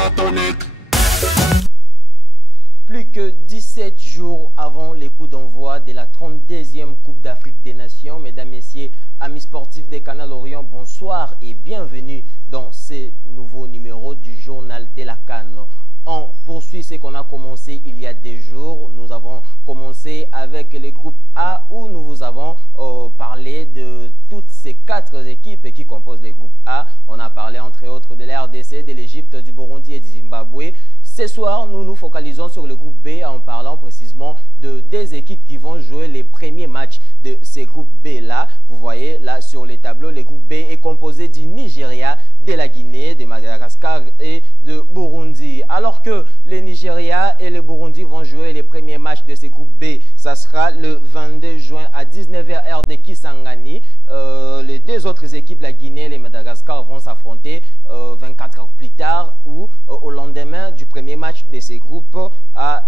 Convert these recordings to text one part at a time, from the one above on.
pentatonique. Plus que 17 jours avant les coups d'envoi de la 32e Coupe d'Afrique des Nations, mesdames, messieurs, amis sportifs des Canal Orient, bonsoir et bienvenue dans ce nouveau numéro du journal de la CAN. On poursuit ce qu'on a commencé il y a des jours. Nous avons commencé avec le groupe A où nous vous avons parlé de toutes ces 4 équipes qui composent le groupe A. On a parlé entre autres de la RDC, de l'Égypte, du Burundi et du Zimbabwe. Ce soir, nous nous focalisons sur le groupe B en parlant précisément de des équipes qui vont jouer les premiers matchs de ces groupes B-là. Vous voyez là sur les tableaux, le groupe B est composé du Nigeria, de la Guinée, de Madagascar et de Burundi. Alors que le Nigeria et le Burundi vont jouer les premiers matchs de ce groupe B, ça sera le 22 juin à 19h heure de Kisangani. Les deux autres équipes, la Guinée et le Madagascar, vont s'affronter 24 heures plus tard ou au lendemain du premier match de ces groupes à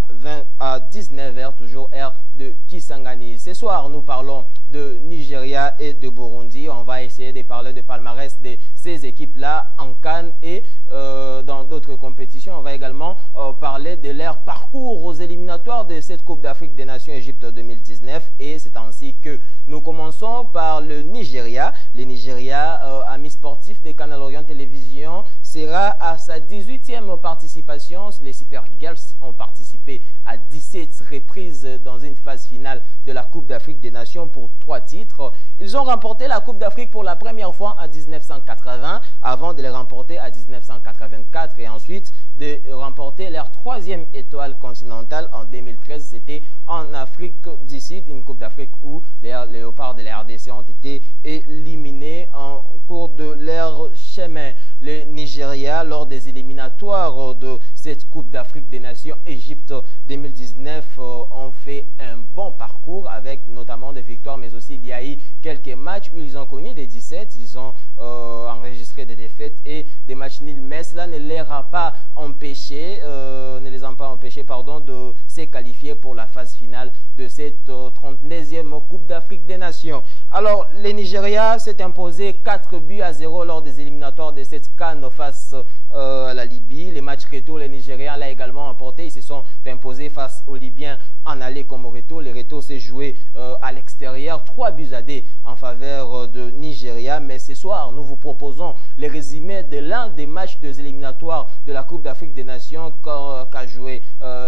19h, toujours heure de Kisangani. Ce soir, nous parlons de Nigeria et de Burundi. On va essayer de parler de palmarès de ces équipes-là en CAN et dans d'autres compétitions. On va également parler de leur parcours aux éliminatoires de cette Coupe d'Afrique des Nations Égypte 2019. Et c'est ainsi que nous commençons par le Nigeria. Le Nigeria, amis sportifs de Canal Orient Télévision, sera à sa 18e participation. Les Super Girls ont participé à 17 reprises dans une phase finale de la Coupe d'Afrique des Nations pour 3 titres. Ils ont remporté la Coupe d'Afrique pour la première fois en 1980, avant de les remporter en 1984 et ensuite de remporter leur 3e étoile continentale en 2013. C'était en Afrique du Sud, une Coupe d'Afrique où les léopards de la RDC ont été éliminés en cours de leur chemin. Le Nigeria, lors des éliminatoires de cette Coupe d'Afrique des Nations Égypte 2019, ont fait un bon parcours avec notamment des victoires, mais aussi il y a eu quelques matchs où ils ont connu des 17, ils ont enregistré des défaites et des matchs nuls, mais cela ne les a pas empêchés, de se qualifier pour la phase finale de cette 39e Coupe d'Afrique des Nations. Alors, le Nigeria s'est imposé 4-0 lors des éliminatoires de cette CAN face à la Libye. Les matchs retour, les Nigériens l'ont également emporté. Ils se sont imposés face aux Libyens en aller comme au retour. Le retour s'est joué à l'extérieur, 3-2 en faveur de Nigeria. Mais ce soir, nous vous proposons le résumé de l'un des matchs des éliminatoires de la Coupe d'Afrique des Nations qu'a joué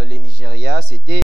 les Nigeria. C'était